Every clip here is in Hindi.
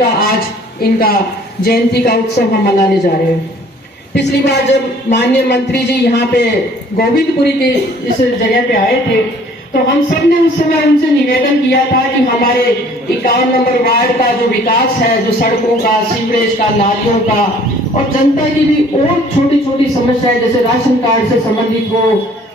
का आज इनका जयंती का उत्सव हम मनाने जा रहे हैं। पिछली बार जब माननीय मंत्री जी यहाँ पे गोविंदपुरी के इस जगह पे आए थे तो हम सब ने उस समय उनसे निवेदन किया था कि हमारे 51 नंबर वार्ड का जो विकास है, जो सड़कों का, सीवरेज का, नालियों का और जनता की भी और छोटी छोटी समस्याएं जैसे राशन कार्ड से संबंधित हो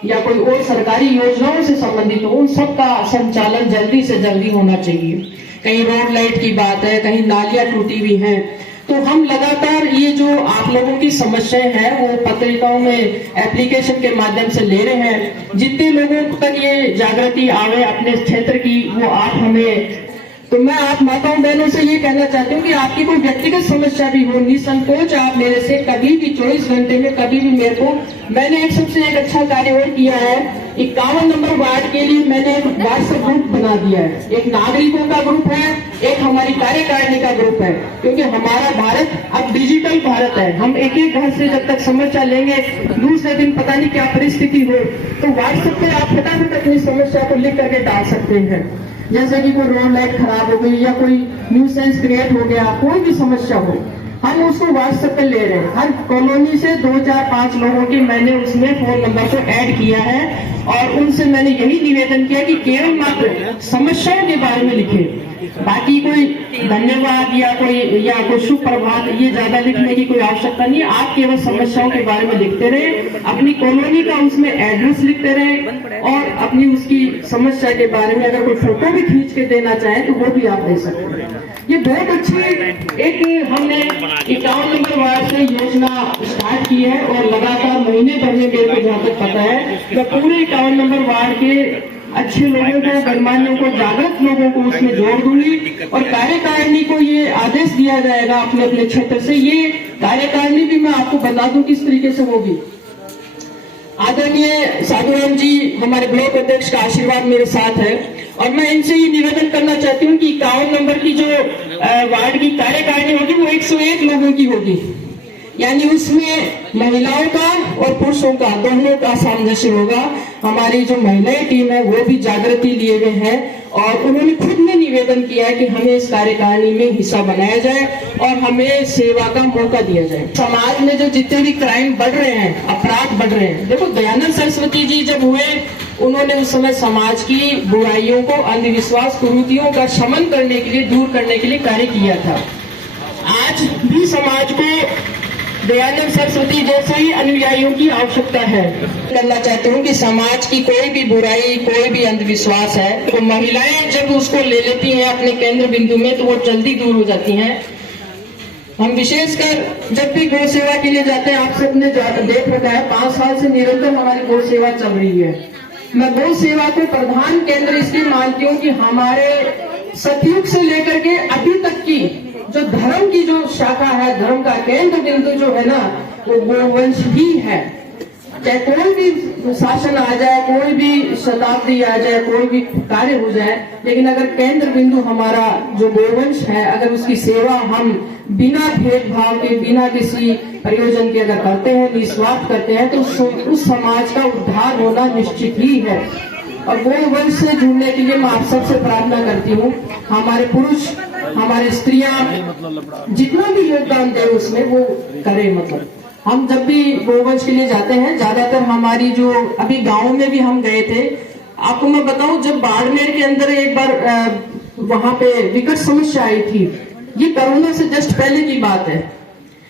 या कोई और सरकारी योजनाओं से संबंधित हो, उन सब का संचालन जल्दी से जल्दी होना चाहिए। कहीं रोड लाइट की बात है, कहीं नालियां टूटी हुई हैं, तो हम लगातार ये जो आप लोगों की समस्याएं हैं वो पत्रिकाओं में एप्लीकेशन के माध्यम से ले रहे हैं। जितने लोगों तक ये जागृति आवे अपने क्षेत्र की, वो आप हमें, तो मैं आप माताओं बहनों से ये कहना चाहती हूँ कि आपकी कोई व्यक्तिगत समस्या भी हो, निसंकोच आप मेरे से कभी भी 24 घंटे में कभी भी मेरे को, मैंने एक सबसे एक अच्छा कार्य और किया है, 51 नंबर वार्ड के लिए मैंने एक व्हाट्सएप ग्रुप बना दिया है। एक नागरिकों का ग्रुप है, एक हमारी कार्यकारिणी का ग्रुप है, क्योंकि हमारा भारत अब डिजिटल भारत है। हम एक एक घर से जब तक समस्या लेंगे, दूसरे दिन पता नहीं क्या परिस्थिति हो, तो व्हाट्सएप पे आप फटाफट अपनी समस्या को लिख करके डाल सकते हैं। जैसे कि कोई रोड लाइट खराब हो गई या कोई न्यूसेंस क्रिएट हो गया, कोई भी समस्या हो, हम उसको व्हाट्सएप पे ले रहे हैं। हर कॉलोनी से 2, 4, 5 लोगों की मैंने उसमें फोन नंबर को ऐड किया है और उनसे मैंने यही निवेदन किया कि केवल मात्र समस्याओं के बारे में लिखे, बाकी कोई धन्यवाद या कोई शुभ प्रभात ये ज्यादा लिखने की कोई आवश्यकता नहीं है। आप केवल समस्याओं के बारे में लिखते रहे, अपनी कॉलोनी का उसमें एड्रेस लिखते रहे और अपनी उसकी समस्या के बारे में अगर कोई फोटो भी खींच के देना चाहे तो वो भी आप दे सकते हैं। ये बहुत अच्छी एक हमने 51 नंबर वार्ड से योजना स्टार्ट की है और लगातार महीने भर में मेरे को जहाँ तक पता है मैं पूरे 51 नंबर वार्ड के अच्छे लोगों को, गणमान्यों को, जागृत लोगों को उसमें जोड़ दूंगी और कार्यकारिणी को ये आदेश दिया जाएगा अपने अपने क्षेत्र से। ये कार्यकारिणी भी मैं आपको बता दूं किस तरीके से होगी। आदरणीय साधुराम जी हमारे ब्लॉक अध्यक्ष का आशीर्वाद मेरे साथ है और मैं इनसे ये निवेदन करना चाहती हूँ कि 51 नंबर की जो वार्ड की कार्यकारिणी होगी वो 101 लोगों की होगी, यानी उसमें महिलाओं का और पुरुषों का दोनों का सामंजस्य होगा। हमारी जो महिलाएं टीम है वो भी जागृति लिए हुए हैं और उन्होंने खुद ने निवेदन किया है कि हमें इस कार्यकारिणी में हिस्सा बनाया जाए और हमें सेवा का मौका दिया जाए। समाज में जो जितने भी क्राइम बढ़ रहे हैं, अपराध बढ़ रहे हैं, देखो दयानंद सरस्वती जी जब हुए उन्होंने उस समय समाज की बुराइयों को, अंधविश्वास, कुरीतियों का शमन करने के लिए, दूर करने के लिए कार्य किया था। आज भी समाज को दयानंद सरस्वती जैसे ही अनुयायियों की आवश्यकता है। करना चाहती हूँ कि समाज की कोई भी बुराई, कोई भी अंधविश्वास है तो महिलाएं जब उसको ले लेती हैं अपने केंद्र बिंदु में तो वो जल्दी दूर हो जाती हैं। हम विशेषकर जब भी गौ सेवा के लिए जाते हैं, आप सबने देख रखा है 5 साल से निरंतर हमारी गौ सेवा चल रही है। मैं गौ सेवा को प्रधान केंद्र इसलिए मानती हूँ कि हमारे सतयुग से लेकर के अभी तक की जो धर्म की जो शाखा है, धर्म का केंद्र बिंदु जो है ना, वो गोवंश ही है। चाहे कोई भी शासन आ जाए, कोई भी शताब्दी आ जाए, कोई भी कार्य हो जाए, लेकिन अगर केंद्र बिंदु हमारा जो गोवंश है, अगर उसकी सेवा हम बिना भेदभाव के, बिना किसी प्रयोजन के अगर करते हैं, निस्वार्थ करते हैं, तो उस समाज का उद्धार होना निश्चित ही है। और गोवंश से जुड़ने के लिए मैं आप सबसे प्रार्थना करती हूँ, हमारे पुरुष, हमारे स्त्रियां जितना भी योगदान दे उसमें वो करें। मतलब हम जब भी गोवंश के लिए जाते हैं, ज्यादातर हमारी जो अभी गांव में भी हम गए थे, आपको मैं बताऊं जब बाड़मेर के अंदर एक बार वहां पे विकट समस्या आई थी, ये कोरोना से जस्ट पहले की बात है।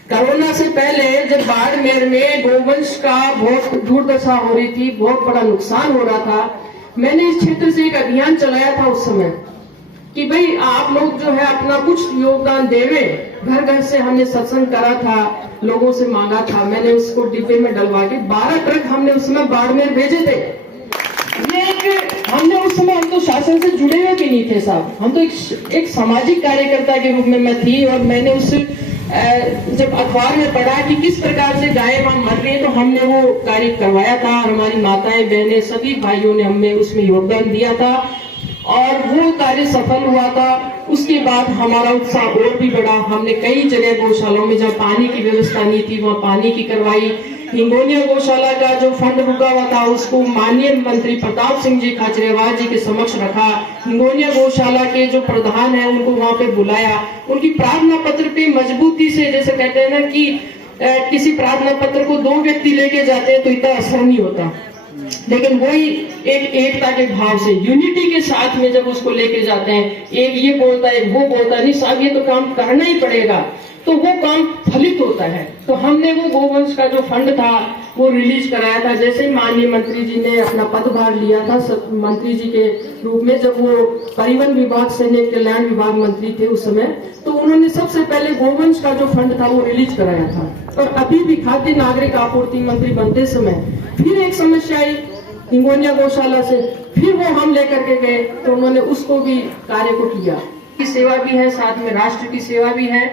कोरोना से पहले जब बाड़मेर में गोवंश का बहुत दुर्दशा हो रही थी, बहुत बड़ा नुकसान हो रहा था, मैंने इस क्षेत्र से एक अभियान चलाया था उस समय कि भाई आप लोग जो है अपना कुछ योगदान देवे। घर घर से हमने सत्संग करा था, लोगों से मांगा था, मैंने उसको डिब्बे में डलवा के 12 ट्रक हमने उसमें बाड़मेर भेजे थे। ये हमने उस समय, हम तो शासन से जुड़े हुए भी नहीं थे साहब, हम तो एक सामाजिक कार्यकर्ता के रूप में मैं थी और मैंने उस जब अखबार में पढ़ा कि किस प्रकार से गायें वहां मर रही है तो हमने वो कार्य करवाया था। हमारी माताएं, बहनें, सभी भाइयों ने हमें उसमें योगदान दिया था और वो कार्य सफल हुआ था। उसके बाद हमारा उत्साह और भी बढ़ा। हमने कई जगह गौशालाओं में जहाँ पानी की व्यवस्था नहीं थी वहाँ पानी की करवाई, हिंगोलिया गौशाला का जो फंड रुका हुआ था उसको माननीय मंत्री प्रताप सिंह जी खाचरियावास जी के समक्ष रखा। हिंगोलिया गौशाला के जो प्रधान है उनको वहां पे बुलाया, उनकी प्रार्थना पत्र पे मजबूती से, जैसे कहते हैं ना कि किसी प्रार्थना पत्र को 2 व्यक्ति लेके जाते हैं तो इतना असर नहीं होता, लेकिन वही एकता के भाव से, यूनिटी के साथ में जब उसको लेके जाते हैं, एक ये बोलता है, एक वो बोलता है, नहीं साहब ये तो काम करना ही पड़ेगा, तो वो काम फलित होता है। तो हमने वो गोवंश का जो फंड था वो रिलीज कराया था। जैसे ही माननीय मंत्री जी ने अपना पदभार लिया था मंत्री जी के रूप में, जब वो परिवहन विभाग सैनिक कल्याण विभाग मंत्री थे उस समय, तो उन्होंने सबसे पहले गोवंश का जो फंड था वो रिलीज कराया था। और अभी भी खाद्य नागरिक आपूर्ति मंत्री बनते समय फिर एक समस्या आई हिंगोलिया गौशाला से, फिर वो हम लेकर के गए तो उन्होंने उसको भी कार्य को किया। की सेवा भी है, साथ में राष्ट्र की सेवा भी है।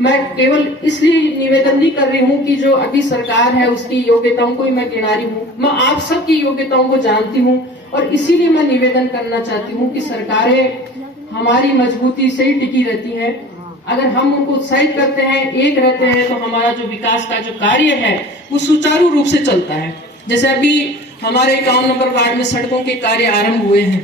मैं केवल इसलिए निवेदन नहीं कर रही हूँ कि जो अभी सरकार है उसकी योग्यताओं को ही मैं गिना रही हूँ, मैं आप सबकी योग्यताओं को जानती हूँ और इसीलिए मैं निवेदन करना चाहती हूँ कि सरकारें हमारी मजबूती से ही टिकी रहती हैं। अगर हम उनको उत्साहित करते हैं, एक रहते हैं, तो हमारा जो विकास का जो कार्य है वो सुचारू रूप से चलता है। जैसे अभी हमारे 51 नंबर वार्ड में सड़कों के कार्य आरंभ हुए हैं,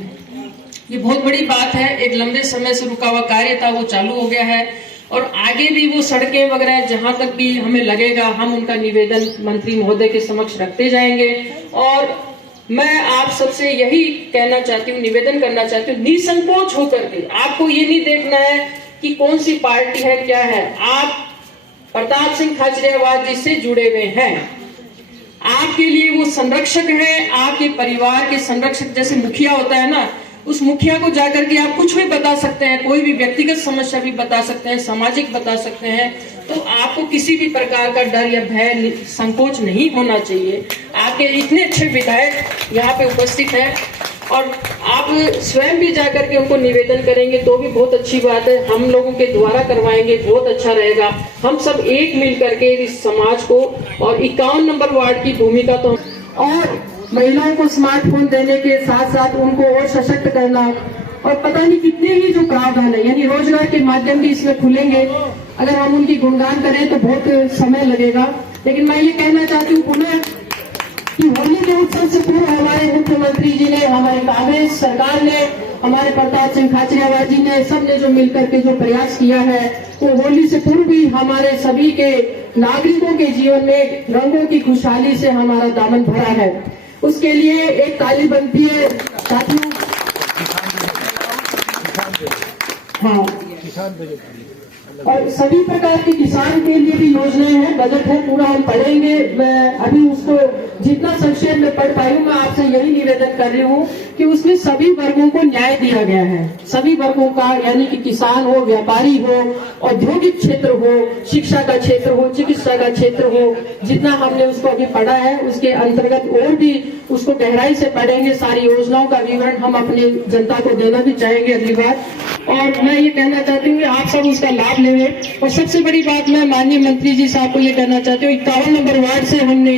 ये बहुत बड़ी बात है। एक लंबे समय से रुका हुआ कार्य था वो चालू हो गया है और आगे भी वो सड़कें वगैरह जहां तक भी हमें लगेगा हम उनका निवेदन मंत्री महोदय के समक्ष रखते जाएंगे। और मैं आप सबसे यही कहना चाहती हूँ, निवेदन करना चाहती हूँ, निसंकोच होकर के, आपको ये नहीं देखना है कि कौन सी पार्टी है क्या है, आप प्रताप सिंह खाचरियावास जी से जुड़े हुए हैं, आपके लिए वो संरक्षक है, आपके परिवार के संरक्षक। जैसे मुखिया होता है ना, उस मुखिया को जाकर के आप कुछ भी बता सकते हैं, कोई भी व्यक्तिगत समस्या भी बता सकते हैं, सामाजिक बता सकते हैं, तो आपको किसी भी प्रकार का डर या भय संकोच नहीं होना चाहिए। आपके इतने अच्छे विधायक यहाँ पे उपस्थित हैं और आप स्वयं भी जाकर के उनको निवेदन करेंगे तो भी बहुत अच्छी बात है, हम लोगों के द्वारा करवाएंगे बहुत अच्छा रहेगा। हम सब एक मिल करके इस समाज को, और 51 नंबर वार्ड की भूमिका तो, और महिलाओं को स्मार्टफोन देने के साथ साथ उनको और सशक्त करना, और पता नहीं कितने ही जो प्रावधान है, यानी रोजगार के माध्यम भी इसमें खुलेंगे। अगर हम उनकी गुणगान करें तो बहुत समय लगेगा, लेकिन मैं ये कहना चाहती हूँ पुनः कि होली के उत्सव से पूर्व हमारे मुख्यमंत्री जी ने, हमारे कांग्रेस सरकार ने, हमारे प्रताप सिंह खाचरियावास जी ने, सबने जो मिलकर के जो प्रयास किया है, वो होली से पूर्व भी हमारे सभी के नागरिकों के जीवन में रंगों की खुशहाली से हमारा दामन भरा है। उसके लिए एक ताली बनती है साथियों। हाँ, और सभी प्रकार के किसान के लिए भी योजनाएं हैं, बजट है, पूरा हम पढ़ेंगे। मैं अभी उसको जितना संक्षेप में पढ़ पाई हूँ, मैं आपसे यही निवेदन कर रही हूँ कि उसमें सभी वर्गों को न्याय दिया गया है, सभी वर्गों का, यानी कि किसान हो, व्यापारी हो, औद्योगिक क्षेत्र हो, शिक्षा का क्षेत्र हो, चिकित्सा का क्षेत्र हो, जितना हमने उसको अभी पढ़ा है उसके अंतर्गत और भी उसको गहराई से पढ़ेंगे। सारी योजनाओं का विवरण हम अपनी जनता को देना भी चाहेंगे अगली बार। और मैं ये कहना चाहती हूँ कि आप सब उसका लाभ लेंगे। और सबसे बड़ी बात मैं माननीय मंत्री जी साहब को ये कहना चाहती हूँ, 51 नंबर वार्ड से हमने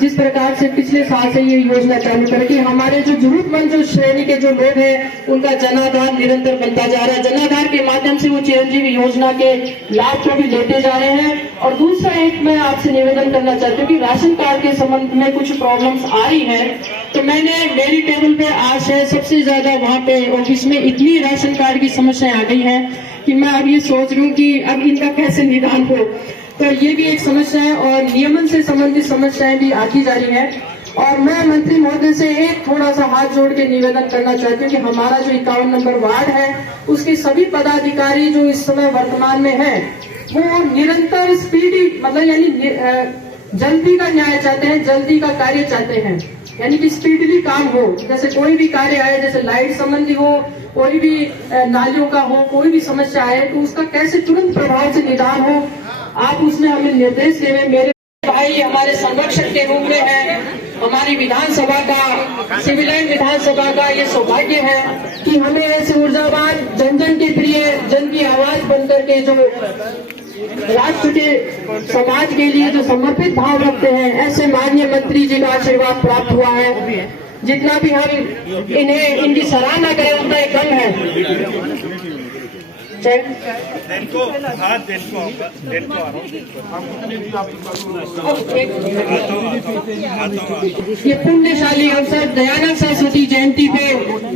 जिस प्रकार से पिछले साल से ये योजना चालू करके हमारे जो जरूरतमंद जो श्रेणी के जो लोग हैं उनका जनाधार निरंतर बनता जा रहा है। जनाधार के माध्यम से वो चिरंजीवी योजना के लाभ को भी लेते जा रहे हैं। और दूसरा एक मैं आपसे निवेदन करना चाहती हूँ कि राशन कार्ड के संबंध में कुछ प्रॉब्लम्स आ रही है, तो मैंने मेरी टेबल पे आज है सबसे ज्यादा वहाँ पे ऑफिस में इतनी राशन कार्ड की समस्याएं आ गई है कि मैं अब ये सोच रही हूँ कि अब इनका कैसे निदान हो। तो ये भी एक समस्या है और नियमन से संबंधित समस्याएं भी आती जा रही है। और मैं मंत्री महोदय से एक थोड़ा सा हाथ जोड़ के निवेदन करना चाहती हूँ कि हमारा जो 51 नंबर वार्ड है उसके सभी पदाधिकारी जो इस समय वर्तमान में है वो निरंतर स्पीडी, मतलब यानी जल्दी का न्याय चाहते हैं, जल्दी का कार्य चाहते हैं, यानी कि स्पीडली काम हो। जैसे कोई भी कार्य आए, जैसे लाइट संबंधी हो, कोई भी नालियों का हो, कोई भी समस्या आए तो उसका कैसे तुरंत प्रभाव से निदान हो, आप उसमें हमें निर्देश देवें। मेरे भाई हमारे संरक्षक के रूप में है, हमारी विधानसभा का, सिविल लाइन विधानसभा का ये सौभाग्य है कि हमें ऐसे ऊर्जावान, जन जन के प्रिय, जन की आवाज बनकर के जो राष्ट्र के समाज के लिए जो समर्पित भाव रखते हैं, ऐसे माननीय मंत्री जी का आशीर्वाद प्राप्त हुआ है। जितना भी हम इनकी सराहना करें उतना ही कम है। ये पुण्यशाली अवसर दयानंद सरस्वती जयंती पे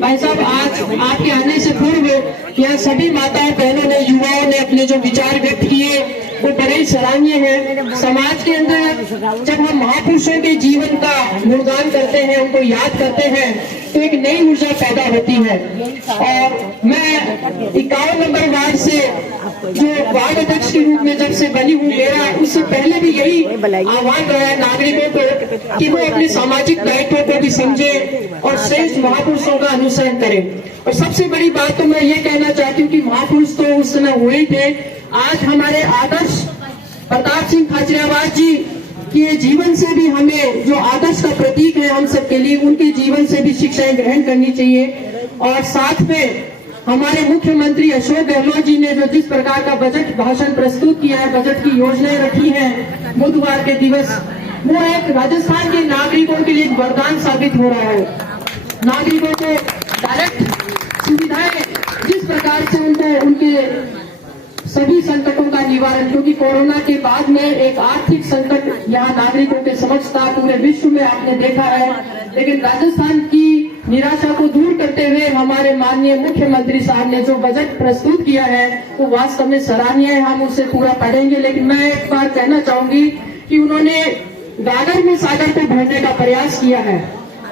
भाई साहब आज आपके आने से पूर्व यहाँ सभी माताओं बहनों ने युवाओं ने अपने जो विचार व्यक्त किए वो बड़े ही सराहनीय है। समाज के अंदर जब हम महापुरुषों के जीवन का गुणगान करते हैं, उनको याद करते हैं, तो एक नई ऊर्जा पैदा होती है। और मैं 51 नंबर वार्ड से जो वार्ड अध्यक्ष के रूप में जब से बनी हूँ, मेरा उससे पहले भी यही आह्वान रहा है नागरिकों को कि वो अपने सामाजिक दायित्वों को भी समझे और श्रेष्ठ महापुरुषों का अनुसरण करें। और सबसे बड़ी बात तो मैं ये कहना चाहती हूँ कि महापुरुष तो उस समय हुए ही थे। आज हमारे आदर्श प्रताप सिंह खाचरियावास जी के जीवन से भी हमें जो आदर्श का प्रतीक है हम सबके लिए, उनके जीवन से भी शिक्षाएं ग्रहण करनी चाहिए। और साथ में हमारे मुख्यमंत्री अशोक गहलोत जी ने जो जिस प्रकार का बजट भाषण प्रस्तुत किया है, बजट की योजनाएं रखी हैं बुधवार के दिवस, वो एक राजस्थान के नागरिकों के लिए एक वरदान साबित हो रहा है। नागरिकों को डायरेक्ट सुविधाएं जिस प्रकार से उनको उनके सभी संकटों का निवारण, क्योंकि कोरोना के बाद में एक आर्थिक संकट यहाँ नागरिकों के समक्ष था, पूरे विश्व में आपने देखा है। लेकिन राजस्थान की निराशा को दूर करते हुए हमारे माननीय मुख्यमंत्री साहब ने जो बजट प्रस्तुत किया है वो वास्तव में सराहनीय है। हम उसे पूरा पढ़ेंगे, लेकिन मैं एक बार कहना चाहूंगी कि उन्होंने गागर में सागर को भरने का प्रयास किया है।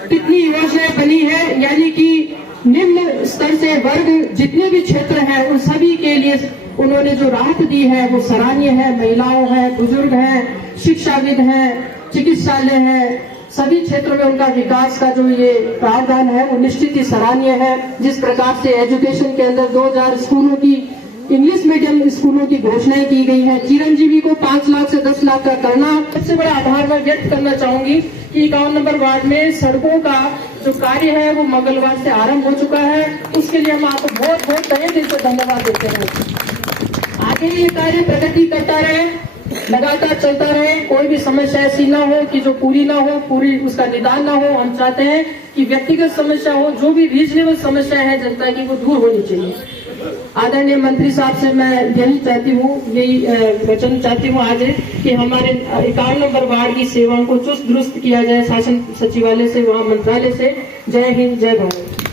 कितनी योजनाएं बनी है, यानी कि निम्न स्तर से वर्ग जितने भी क्षेत्र हैं उन सभी के लिए उन्होंने जो राहत दी है वो सराहनीय है। महिलाओं है, बुजुर्ग हैं, शिक्षाविद हैं, चिकित्सालय है, सभी क्षेत्रों में उनका विकास का जो ये प्रावधान है वो निश्चित ही सराहनीय है। जिस प्रकार से एजुकेशन के अंदर 2000 स्कूलों की इंग्लिश मीडियम स्कूलों की घोषणाएं की गई है, चिरंजीवी को 5 लाख से 10 लाख का करना। सबसे बड़ा आभार मैं व्यक्त करना चाहूंगी कि 51 नंबर वार्ड में सड़कों का जो कार्य है वो मंगलवार से आरंभ हो चुका है। उसके लिए हम आपको बहुत बहुत तहे दिल से धन्यवाद देते हैं। आगे ये कार्य प्रगति करता रहे, लगातार चलता रहे, कोई भी समस्या ऐसी ना हो कि जो पूरी ना हो, पूरी उसका निदान ना हो। हम चाहते हैं कि व्यक्तिगत समस्या हो, जो भी रीजनेबल समस्या है जनता की वो दूर होनी चाहिए। आदरणीय मंत्री साहब से मैं यही चाहती हूँ, यही वचन चाहती हूँ आज कि हमारे 51 नंबर वार्ड की सेवाओं को चुस्त दुरुस्त किया जाए शासन सचिवालय से, वहाँ मंत्रालय से। जय हिंद, जय भारत।